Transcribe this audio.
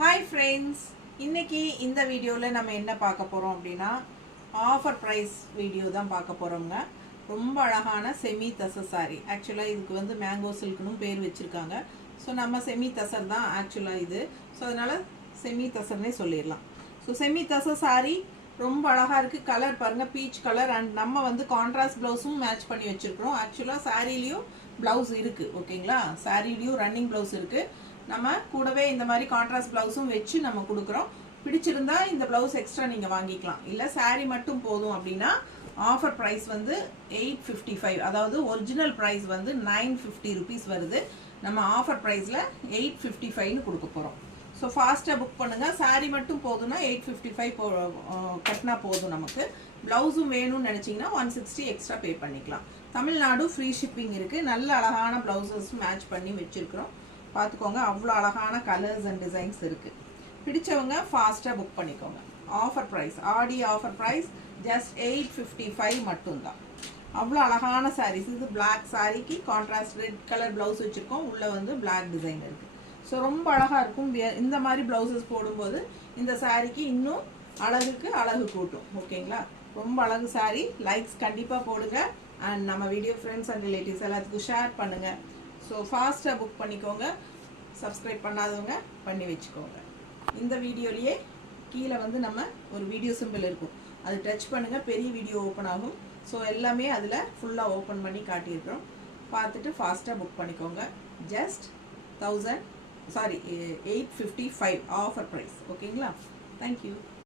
Hi friends, இன்னைக்கு இந்த வீடியோல நம்ம என்ன பார்க்க போறோம் அப்படினா ஆஃபர் பிரைஸ் வீடியோ தான் பார்க்க போறோம்ங்க. ரொம்ப அழகான செமி தசர் saree. Actually இதுக்கு வந்து மேங்கோ சில்க்னு பேர் வச்சிருக்காங்க. சோ நம்ம செமி தசர் தான் actually இது. சோ அதனால semi தசர்னே சொல்லிரலாம். So semi tussar saree ரொம்ப அழகா இருக்கு. கலர் பாருங்க பீச் கலர் and நம்ம வந்து கான்ட்ராஸ்ட் ப்ளவுஸும் மேட்ச் பண்ணி வச்சிருக்கோம். Actually சாரிலயும் ப்ளவுஸ் இருக்கு. ஓகேங்களா? சாரிலயும் ரன்னிங் ப்ளவுஸ் இருக்கு. நம்ம கூடவே இந்த மாதிரி கான்ட்ராஸ்ட் ப்ளவுஸும் வெச்சு நம்ம கொடுக்கிறோம். பிடிச்சிருந்தா இந்த ப்ளவுஸ் எக்ஸ்ட்ரா நீங்க வாங்கிக்கலாம். இல்ல saree மட்டும் போதும் அப்படினா ஆஃபர் பிரைஸ் வந்து 855. அதாவது ஒரிஜினல் பிரைஸ் வந்து 950 rupees வருது. நம்ம ஆஃபர் பிரைஸ்ல 855 னு கொடுக்க போறோம். சோ ஃபாஸ்டா புக் பண்ணுங்க. saree மட்டும் போதும்னா 855 கட்டினா போதும் நமக்கு. ப்ளவுஸும் வேணும்னு நினைச்சீங்கன்னா 160 எக்ஸ்ட்ரா பே பண்ணிக்கலாம். தமிழ்நாடு ஃப்ரீ ஷிப்பிங் இருக்கு. நல்ல அழகான ப்ளவுசஸ் மேட்ச் பண்ணி வெச்சிருக்கோம். பாத்துக்கோங்க அவ்வளவு அழகான கலர்ஸ் and டிசைன்ஸ் இருக்கு. பிடிச்சவங்க ஃபாஸ்டா புக் பண்ணிக்கோங்க. ஆஃபர் பிரைஸ் ஆடி ஆஃபர் பிரைஸ் just 855 மட்டும் தான். அவ்வளவு அழகான sarees. இது black sareeக்கு contrast red colour blouse வச்சிருக்கோம். உள்ள வந்து black டிசைன் இருக்கு. சோ ரொம்ப அழகா இருக்கும். இந்த மாதிரி ப்ளவுசஸ் போடும்போது இந்த sareeக்கு இன்னும் அழகுக்கு அழகு கூட்டும். ஓகேங்களா? ரொம்ப அழகு saree. லைக்ஸ் கண்டிப்பா போடுங்க and நம்ம வீடியோ फ्रेंड्स and ரிலேட்டிவ்ஸ் எல்லாத்துக்கும் ஷேர் பண்ணுங்க. சோ ஃபாஸ்டா புக் பண்ணிக்கோங்க. சப்ஸ்கிரைப் பண்ணாதவங்க பண்ணி வெச்சுக்கோங்க. இந்த வீடியோலயே கீழ வந்து நம்ம ஒரு வீடியோ சிம்பல் இருக்கும். அது டச் பண்ணுங்க பெரிய வீடியோ ஓபன் ஆகும். சோ எல்லாமே அதுல ஃபுல்லா ஓபன் பண்ணி காட்டி இருக்கோம். பார்த்துட்டு ஃபாஸ்டா புக் பண்ணிக்கோங்க. just 855 offer price. ஓகேங்களா? Thank you.